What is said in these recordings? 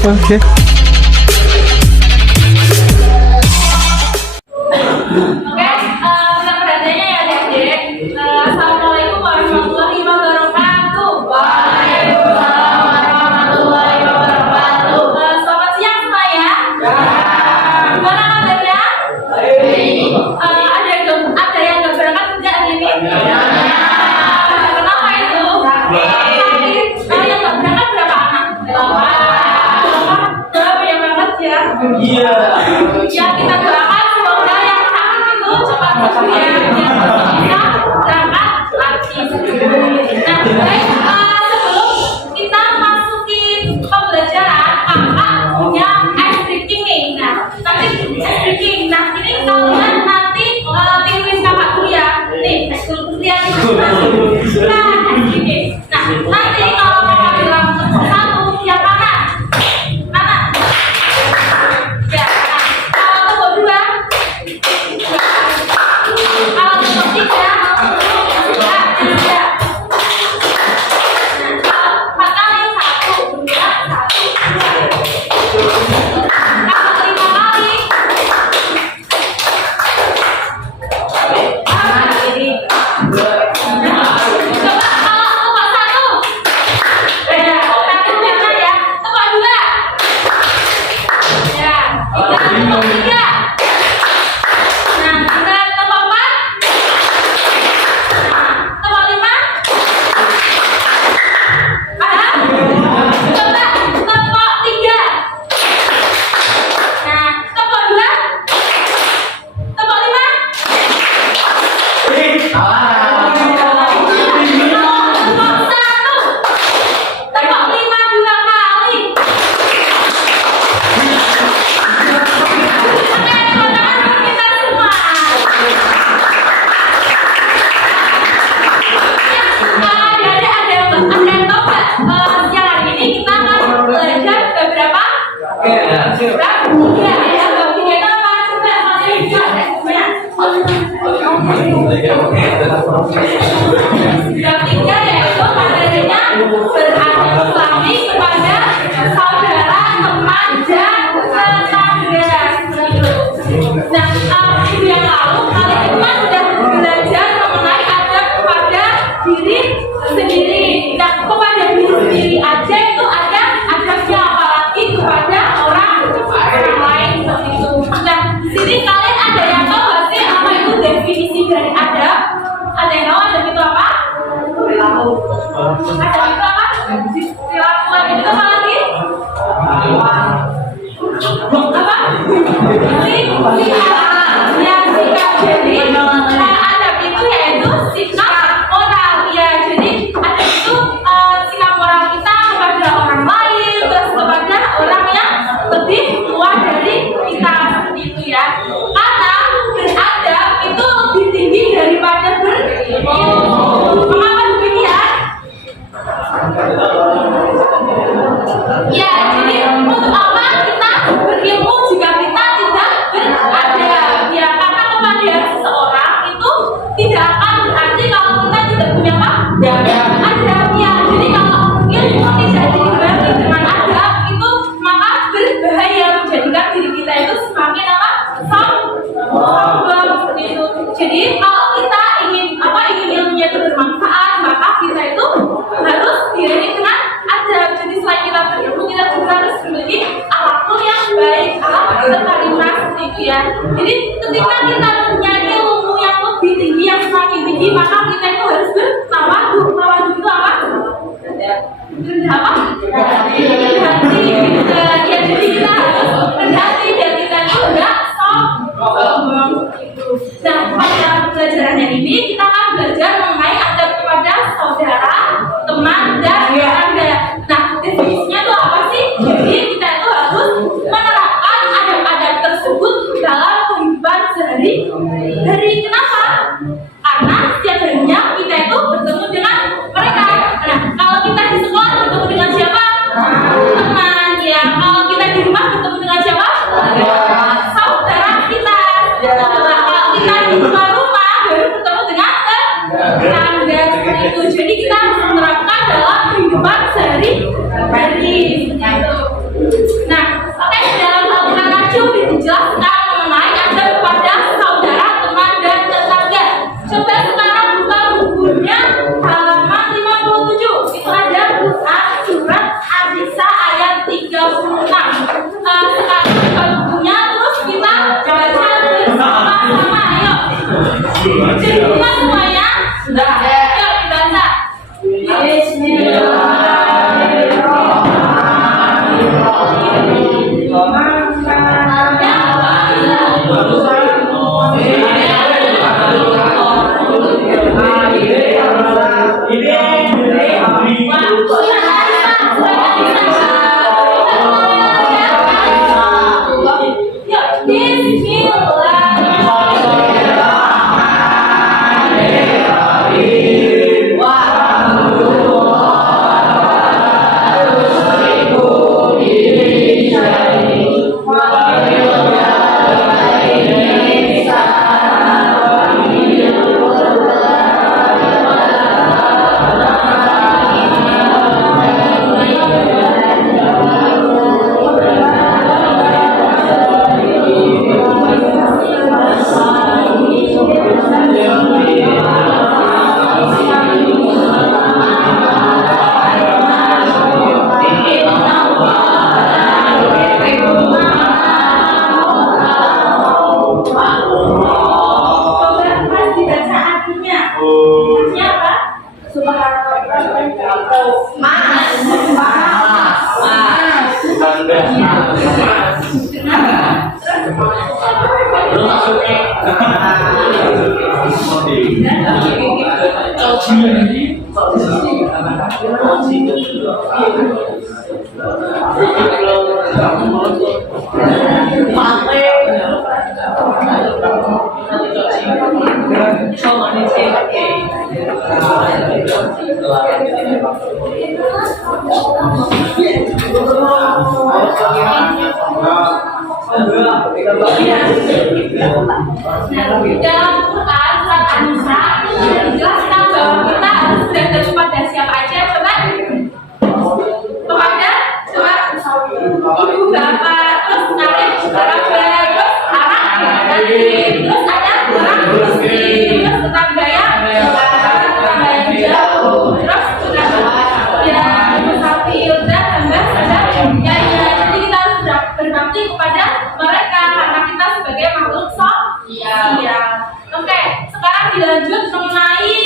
Oke. Kita perhatiannya ya adik-adik. Assalamualaikum warahmatullahi wabarakatuh. Waalaikumsalam warahmatullahi wabarakatuh. Selamat siang semuanya. Gimana kabarnya? Ada yang nggak berangkat kerja hari ini? Kenapa itu? Yang nggak berangkat berapa anak? 8. Banyak banget ya. Iya. Ya kita doakan semoga yang sakit itu cepat sembuh ya, biar bisa berangkat lagi. Nah, baik, sebelum kita masukin pembelajaran, kakak punya ice breaking nih. Nah, nanti ice breaking. Nah, ini kalian nanti tulis kakak dulu ya. Nih, lihat nih. Nah, ice breaking. Nah, nanti kalau kakak bilang satu, yang kanan. Kanan. Ya, kalau tepuk dua, kalau tepuk tiga, tiga. Nah, empat kali, 1, 2, 1, 2. Kalau 5 kali, ini. Coba kalau tepuk 1, beda. Tapi benar ya. Tepuk 2. Ya, 3. Nah, kita tepuk 4. Tepuk 5. Ada? Coba tepuk 3. Nah, tepuk 2. Tepuk 5. Tepuk 1. Tepuk 5 2 kali. Oke, teman-teman kita semua. Ada yang tahu nggak? Siang hari ini kita akan belajar beberapa. Tiga ya, tiga itu apa? Coba kalian bisa ya. Yang tiga yaitu materinya berarti kepada saudara, teman, dan tetangga. Nah, minggu yang lalu kalian itu kan sudah belajar mengenai adab kepada diri sendiri. Nah, kepada diri sendiri aja itu ada adabnya, apalagi kepada orang lain seperti itu. Nah, di sini kalian ada yang tahu nggak sih apa itu definisi dari adab? Ada yang tahu adab itu apa? Perilaku. Adab itu apa? Perilaku. Adab itu apa lagi? Apa? Sikap. Jadi adab itu yaitu sikap moral ya. Jadi adab itu sikap moral kita kepada orang lain, terus kepada orang yang lebih tua dari kita seperti itu ya. Karena beradab itu lebih tinggi daripada berilmu. Mengapa demikian? Ya, jadi untuk apa kita berilmu jika kita tidak beradab? Ya, karena kepada seseorang itu tidak akan berarti kalau kita tidak punya apa? Adabnya. Jadi kalau ilmu tidak diimbangi dengan adab itu maka berbahaya, menjadikan diri kita itu semakin apa? Sombong seperti itu. Jadi kalau kita ingin ilmunya itu bermanfaat, maka kita itu harus diiringi dengan adab. Jadi selain kita berilmu, kita juga harus memiliki akhlakul yang baik, akhlak berkarimah seperti itu ya. Jadi ketika kita punya ilmu yang lebih tinggi, yang semakin tinggi, maka kita itu harus bertawadhu. Tawadhu itu apa? Apa? Berhati. Ya, jadi kita harus berhati dan kita itu enggak sombong. Nah, pada pelajaran yang ini kita akan belajar mengenai adab kepada saudara, teman, dan tetangga. Nah, definisinya itu apa sih? Jadi kita itu harus menerapkan adab-adab tersebut dalam kehidupan sehari-hari. Kenapa? Karena setiap harinya kita itu bertemu dengan mereka. Nah, kalau kita di sekolah bertemu dengan siapa? Teman ya. Kalau kita di rumah bertemu dengan siapa? Saudara kita. Nah, kalau kita di rumah baru bertemu dengan tetangga seperti itu. Jadi kita harus menerapkan dalam kehidupan sehari-hari. Dalam Quran surat An-Nisa dijelaskan bahwa kita harus belajar kepada siapa aja, coba kepada ibu bapak, terus narif orang baik, terus anak terus ada orang muslim, terus tetangga yang jauh, terus ya musafir dan tambah sadar ya, jadi kita harus berbakti kepada mereka karena kita sebagai makhluk sosial. Oke, sekarang dilanjut mengenai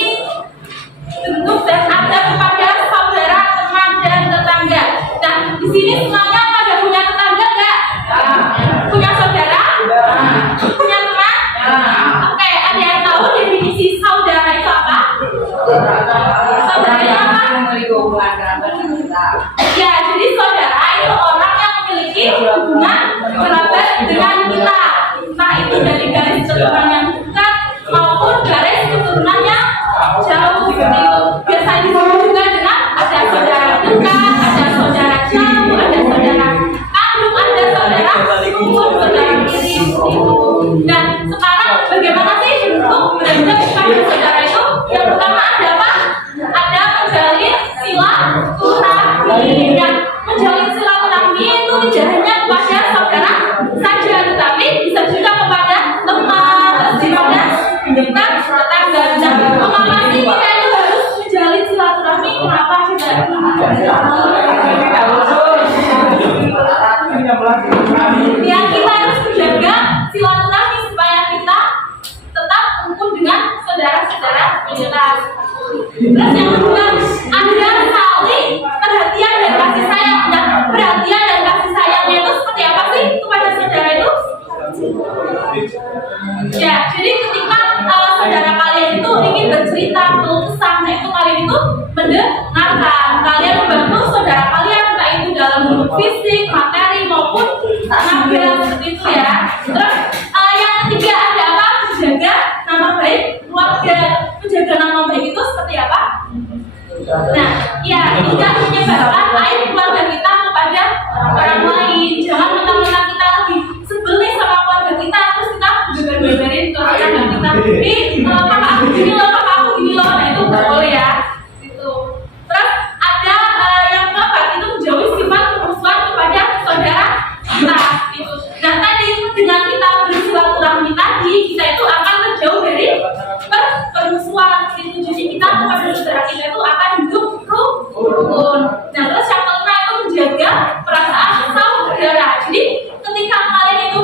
bentuk dan adab kepada saudara, teman dan tetangga. Nah, di sini semuanya pada punya tetangga nggak? Punya saudara? Punya teman? Oke, ada yang tahu definisi saudara itu apa? Saudara itu apa? Ya, jadi saudara itu orang yang memiliki hubungan kerabat dengan kita. Entah itu dari garis keturunan yang dekat maupun garis keturunan yang jauh seperti itu. Biasanya disebut juga dengan ada saudara dekat, ada saudara jauh, ada saudara kandung, ada saudara sepupu, saudara kiri itu. Dan sekarang bagaimana sih bentuk belajar kepada saudara itu? Yang pertama ada apa? Ada menjalin silaturahmi. Dan menjalin silaturahmi itu tidak hanya kepada saudara saja, tetapi bisa juga kepada teman, kepada dekat, tetangga. Dan mengapa sih kita itu harus menjalin silaturahmi? Kenapa coba? Ya, kita harus menjaga silaturahmi supaya kita tetap rukun dengan saudara-saudara kita. Terus yang kedua, ada saling perhatian dan kasih sayang. Dan perhatian dan kasih sayangnya itu seperti apa sih kepada saudara itu? Ya, jadi ketika saudara kalian itu ingin bercerita, keluh kesah, nah itu kalian itu mendengarkan. Kalian membantu saudara kalian, entah itu dalam bentuk fisik, materi maupun tenaga seperti itu ya. Terus yang ketiga ada apa? Menjaga nama baik keluarga. Menjaga nama baik itu seperti apa? Nah, ya tidak menyebarkan aib keluarga kita kepada orang lain. Jangan mentang-mentang kita lagi sebel nih sama keluarga kita, terus kita beber-beberin ke tetangga kita. Kakak aku gini loh, kakak aku gini loh. Nah itu nggak boleh ya. Gitu. Terus ada yang keempat itu menjauhi sifat permusuhan kepada saudara kita. Gitu. Nah tadi dengan kita bersilaturahmi tadi, kita itu akan terjauh dari permusuhan. Gitu. Jadi kita kepada saudara kita itu akan hidup rukun. Nah terus yang kelima itu menjaga perasaan saudara. Jadi ketika kalian itu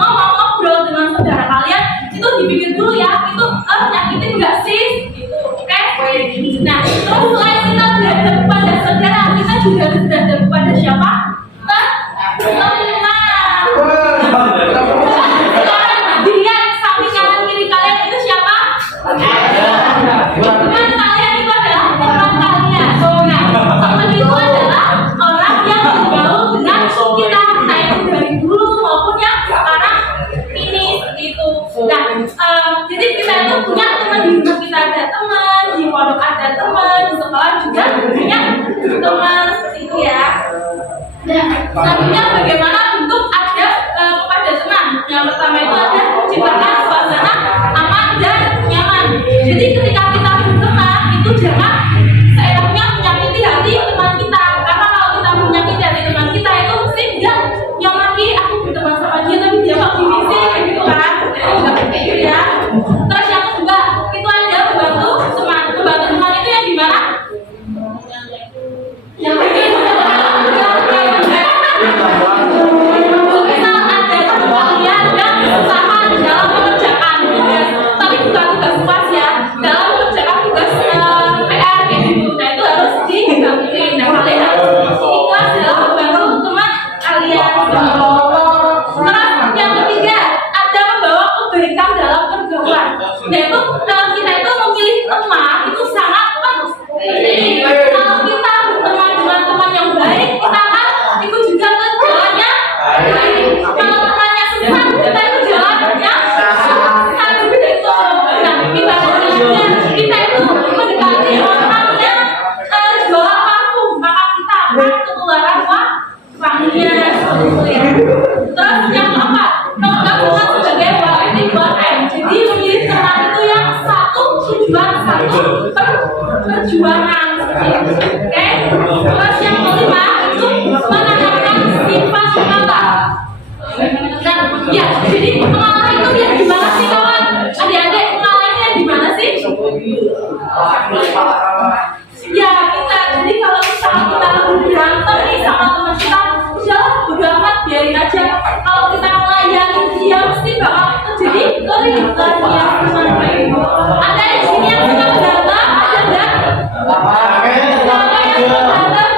ngomong ngobrol dengan saudara kalian, itu dipikir dulu ya, itu nyakitin nggak Nah, terus selain kita berhadap kepada saudara, kita juga harus berhadap kepada siapa? Teman. Sekarang dilihat samping kanan kiri kalian itu siapa? Teman kalian itu adalah teman kalian. Nah, teman itu adalah orang yang bergaul dengan kita baik dari dulu maupun yang sekarang ini seperti itu. Nah, jadi kita itu punya teman di rumah, kita ada teman di warung, ada teman di sekolah juga punya teman seperti itu ya. Nah, selanjutnya bagaimana bentuk ada kepada teman? Yang pertama itu ada ciptakan suasana aman dan nyaman. Jadi ketika kita berteman itu jangan seenaknya menyakiti hati teman kita, karena kalau kita menyakiti hati teman kita itu mesti dia nyamaki aku berteman sama dia tapi dia kok gini sih kayak gitu kan, kayak gitu ya. Terus yang kedua itu ada membantu teman itu yang gimana? Yang bikin misal ada kalian yang kesusahan dalam mengerjakan tugas, tapi bukan tugas puas ya, dalam mengerjakan tugas PR kayak gitu. Nah itu harus dibantuin. Nah kalian harus ikhlas dalam membantu teman kalian. Terus yang ketiga ada membawa kebaikan dalam pergaulan. Nah itu kalau kita itu memilih teman itu sangat penting. Kalau kita berteman dengan teman yang baik, kita akan ikut juga ke jalannya baik. Kalau temannya sesat, kita ikut jalannya sesat juga itu. Nah kita itu mendekati orang yang jualan parfum, maka kita akan ketularan wanginya seperti itu ya. Terus yang keempat, menggabungkan sebagai wali UMKM. Jadi memilih teman itu yang satu tujuan, satu perjuangan seperti itu. Oke. Terus yang kelima itu menanamkan sifat mengalah. Nah, ya, jadi mengalah itu yang gimana sih kawan? Adik-adik mengalah itu yang gimana sih? Ya kita, jadi kalau misalnya kita lagi berantem nih sama teman kita, udahlah bodo amat, biarin aja. Kalau kita melayani dia mesti bakal terjadi keributan yang teman baik. Ada di sini yang suka berantem, ada enggak? Siapa yang suka berantem?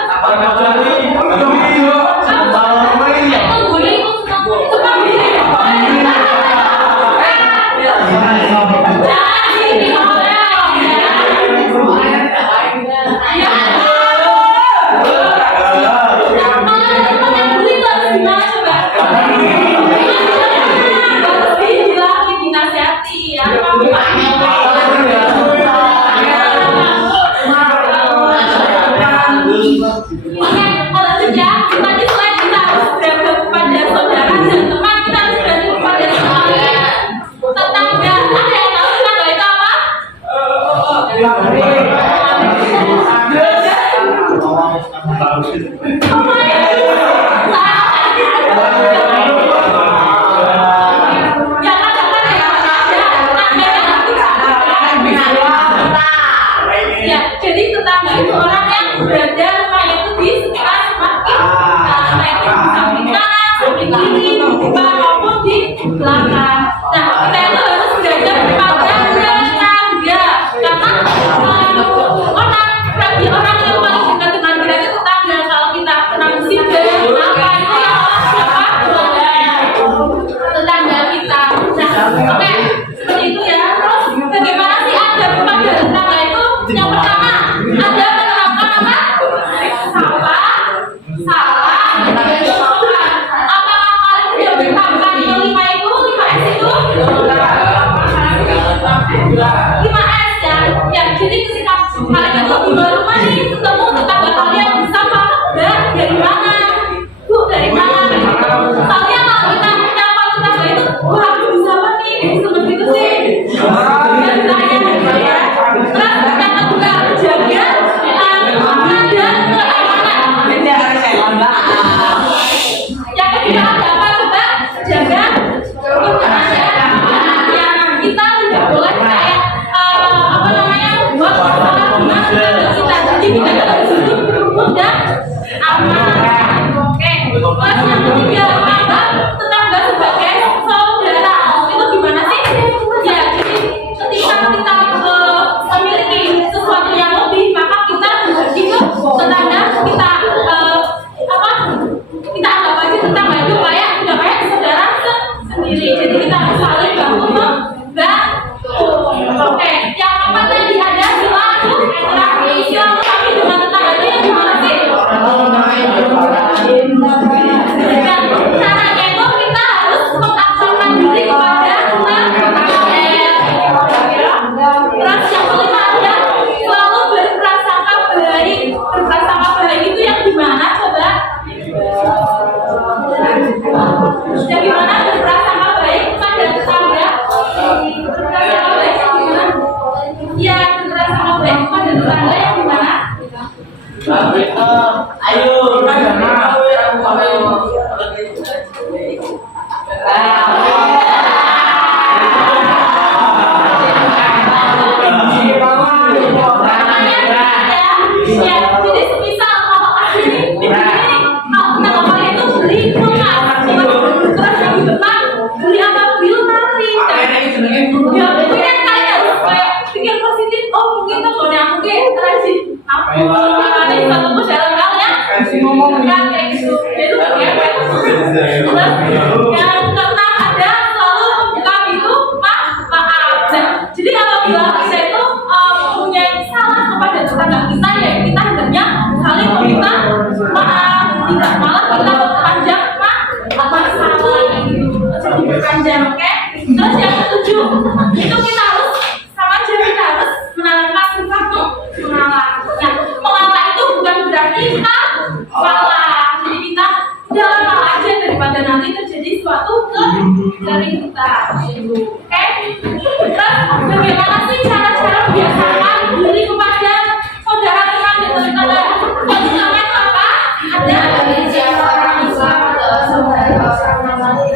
Islam tapi dengan tetangga itu yang gimana sih? Dan caranya itu kita harus mengaktifkan diri kepada terus yang kelima ada selalu berprasangka baik. Berprasangka baik itu yang gimana coba? Yang gimana berprasangka baik kepada tetangga? Berprasangka baik yang gimana? Ya, berprasangka baik kepada tetangga yang gimana? Ayo, jadi semisal kalau ini kalau kalian itu beli kulkas terus yang di depan beli apa bil mari ya mungkin kalian harus kayak pikir positif. Oh mungkin tokonya mungkin rajin aku kalian satu bus dalam hal ya kayak gitu itu yang keenam ada selalu membuka pintu maaf. Jadi apabila kita itu mempunyai salah kepada tetangga kita ya kita hendaknya saling meminta maaf, tidak malah kita berpanjang masalah gitu. Jadi berpanjang, oke? Terus yang ketujuh itu kita harus sama aja kita harus menanamkan sifat mengalah. Nah, mengalah itu bukan berarti kita kalah. Jadi kita jangan kalah aja daripada nanti terjadi suatu dari kita. Oke? Terus bagaimana sih cara-cara membiasakan diri kepada saudara teman dan tetangga? Contohnya apa? Ada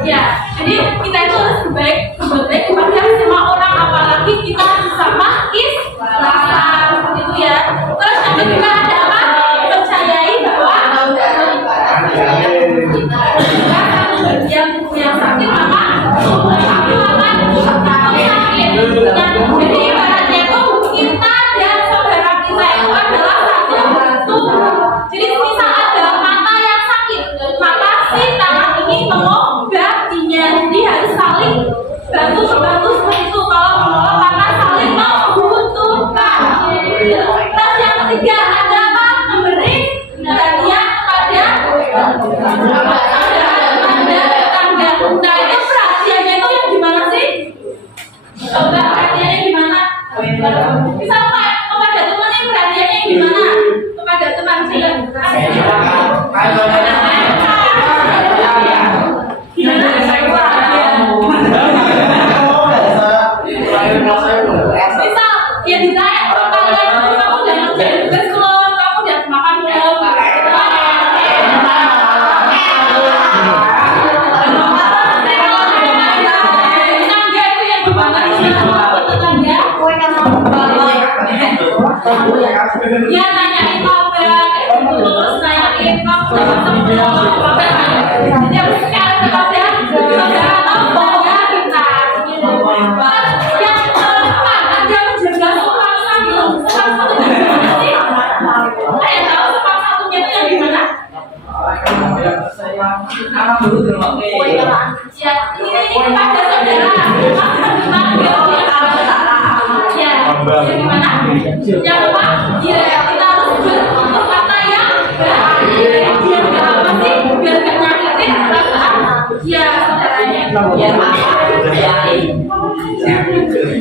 ya, jadi kita itu harus berbaik kepada semua orang, apalagi kita bersama Islam seperti itu ya. Terus yang kedua ada apa? Percayai bahwa bagian tubuh yang sakit maka tubuh itu akan sakit. Jadi ibaratnya itu kita dan saudara kita itu adalah satu tubuh. Jadi misal ada mata yang sakit, maka si tangan ini mengobatinya. Jadi harus saling bantu seperti itu. Kalau maka saling membutuhkan. Terus yang ketiga ada apa? Memberi perhatian kepada tetangga. Nah itu perhatiannya itu yang gimana sih? Coba perhatiannya gimana? Misal kepada teman ini perhatiannya yang gimana? Kepada teman sih. Misal ya ditanya kalian kamu jangan jadi tugas keluar, kamu jangan makan belum? Tetangga itu yang berbangga tetangga. Ya nanyain kabar, terus nanyain kamu jadi harus secara kepada saudara atau tetangga kita. Yang keempat ada menjaga sopan santun. Sopan santun yang gimana sih? Saya tahu sopan santunnya itu yang gimana? Ya ini kepada saudara, ya gimana? Yang apa? Ya kita harus berkata yang baik biar nggak apa sih? Biar nggak nyakitin perasaan ya saudaranya.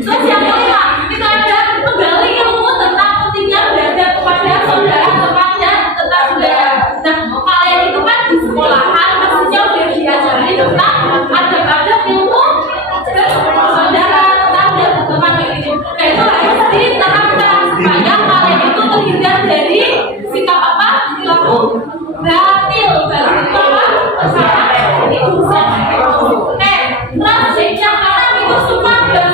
Terus yang kelima kita ada menggali ilmu tentang pentingnya belajar kepada saudara teman dan tetangga. Nah kalian itu kan di sekolahan pastinya udah diajari tentang adab-adab ilmu saudara tetangga teman gitu. Nah itu harus ditanamkan supaya kalian itu terhindar dari sikap apa? Perilaku batil. Batil itu apa? Kesalahan itu. Terus yang keenam itu sunnah dan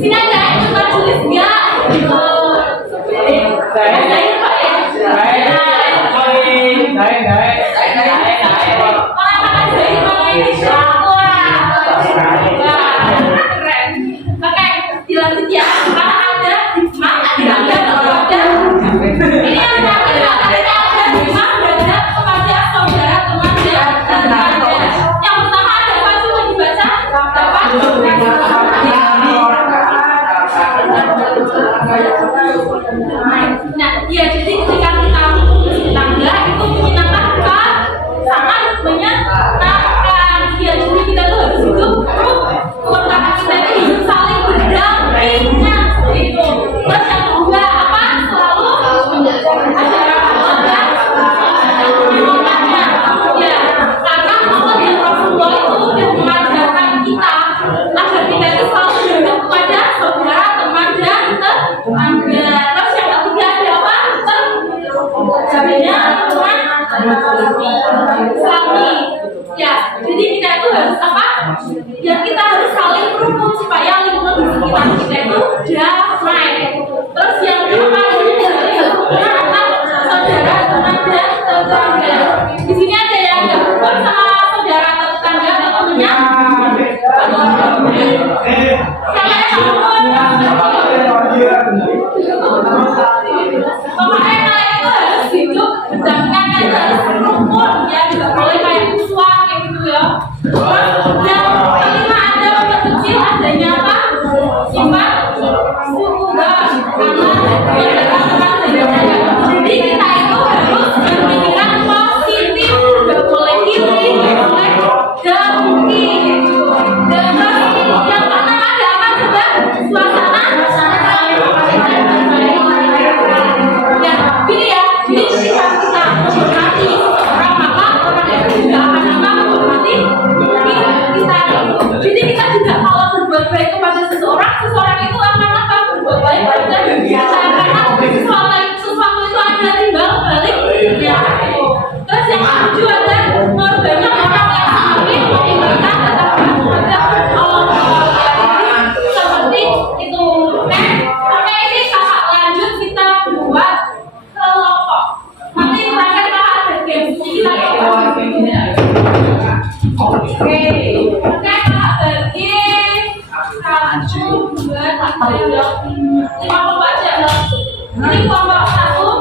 sini ada yang suka tulis nggak? Saya Pak ya. Oke, dilanjut ya. Karena ada hikmah, ada kepada. Ini yang terakhir ada hikmah berada kepada saudara teman dan tetangga. Yang pertama ada apa? Coba dibaca. Dapat. Nah, ya jadi ketika kita tetangga itu menyenangkan bukan sangat menyenangkan. Ya jadi kita tuh harus hidup keberkahan kita itu hidup saling berdampingan seperti itu. Terus yang kedua apa? Selalu ada keluarga ya karena Allah dan Rasulullah itu sudah mengajarkan kita agar kita itu selalu hidup kepada saudara, teman dan tetangga. Terus yang ketiga ada apa? Terjadinya suami. Ya, jadi kita itu harus apa? Ya kita harus saling rukun supaya lingkungan di sekitar kita itu damai. Terus yang keempat ini adalah saudara, teman dan tetangga. Di sini ada yang nggak rukun sama saudara atau tetangga atau temannya? Siapa yang rukun? Pokoknya kalian itu harus hidup berdampingan, kalian harus rukun ya, nggak boleh kayak musuhan kayak gitu ya. Yang kelima ada waktu kecil adanya apa? Sifat suka jadi kita itu harus berpikiran positif, nggak boleh iri, nggak boleh dengki. Dan yang pertama ada apa coba? Suasana ya, gini ya, jadi ketika kita menghormati seseorang maka orang itu juga akan menghormati kita. Jadi kita juga kalau berbuat baik kepada seseorang, seseorang itu akan apa? Berbuat baik kepada kita karena sesuatu itu ada timbal balik ya. Terus yang kedua ada banyak orang yang semakin meninggalkan tetap Allah seperti itu. Oke, ini kakak lanjut kita buat kelompok. Nanti terakhir kakak ada game. Kita Oke, kakak bagi 1, 2, 3, 5 kelompok aja. Ini kelompok 1.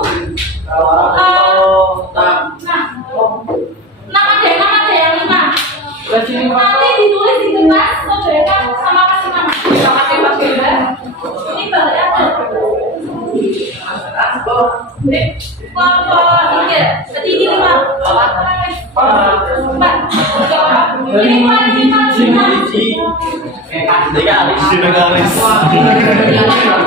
Nah, ada yang 5. Nanti ditulis di kertas, saudara sama kasih nama. Sama tembak beda. Ini bahannya ada. Kelompok 3. Jadi ini 5. 4. Ini 5.